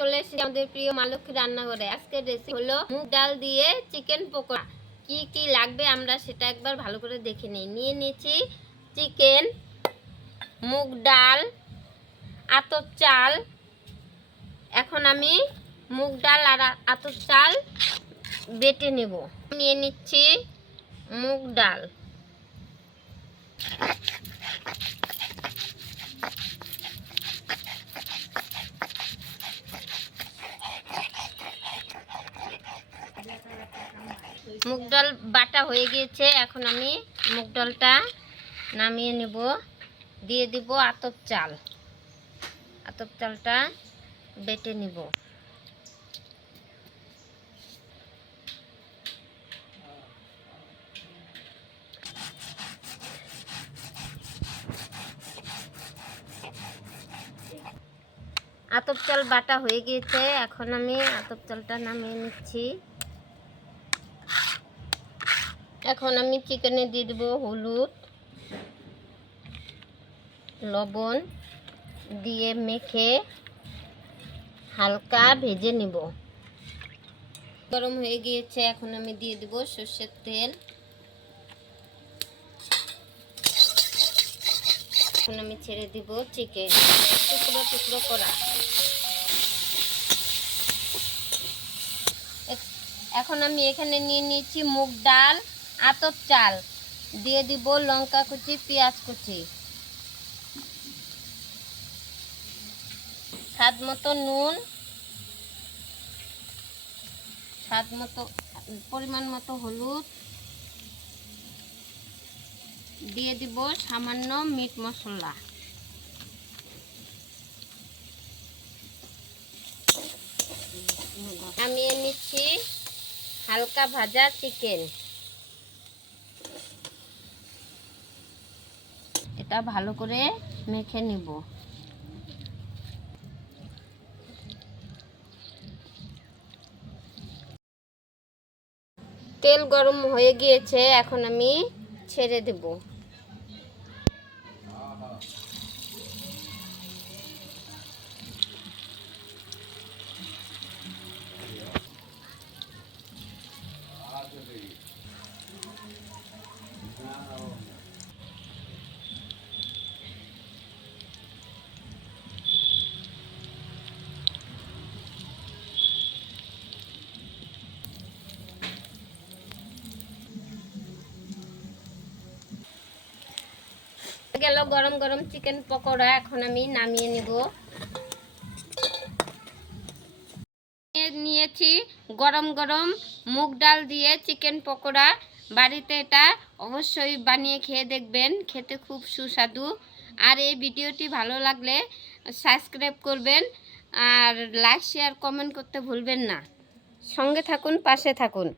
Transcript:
চলে এসেছি আমাদের প্রিয় মা লক্ষ্মী রান্নাঘরে। আজকের রেসিপি হলো মুগ ডাল দিয়ে চিকেন পকোড়া। কি কি লাগবে আমরা সেটা একবার ভালো করে দেখে নিই। নিয়ে নিয়েছি চিকেন, মুগ ডাল, আতপ চাল। এখন আমি মুগ ডাল আর আতপ চাল বেটে নেব। নিয়ে নিচ্ছি মুগ ডাল, মুগ ডাল বাটা হয়ে গিয়েছে। এখন আমি মুগ ডালটা নামিয়ে নেব। দিয়ে দিব আতপ চাল, আতপ চালটা বেটে নিব। আতপ চাল বাটা হয়ে গিয়েছে। এখন আমি আতপ চালটা নামিয়ে নিচ্ছি। এখন আমি চিকেনে দিয়ে দেবো হলুদ, লবণ দিয়ে মেখে হালকা ভেজে নিব। গরম হয়ে গিয়েছে। এখন আমি দিয়ে দেব সর্ষের তেল। এখন আমি ছেড়ে দিব চিকেন টুকরো টুকরো করা। এখন আমি এখানে নিয়ে নিয়েছি মুগ ডাল, আতপ চাল, দিয়ে দিব লঙ্কা কুচি, পেঁয়াজ কুচি, স্বাদ মতো নুন, স্বাদ মতো পরিমাণ মতো হলুদ, দিয়ে দিব সামান্য মিট মশলা। নামিয়ে নিচ্ছি হালকা ভাজা চিকেন। এটা ভালো করে মেখে নিব। তেল গরম হয়ে গিয়েছে। এখন আমি ছেড়ে দেব। গেল গরম গরম চিকেন পকোড়া। এখন আমি নামিয়ে নিব। নিয়েছি গরম গরম মুগ ডাল দিয়ে চিকেন পকোড়া। বাড়িতে এটা অবশ্যই বানিয়ে খেয়ে দেখবেন, খেতে খুব সুস্বাদু। আর এই ভিডিওটি ভালো লাগলে সাবস্ক্রাইব করবেন, আর লাইক শেয়ার কমেন্ট করতে ভুলবেন না। সঙ্গে থাকুন, পাশে থাকুন।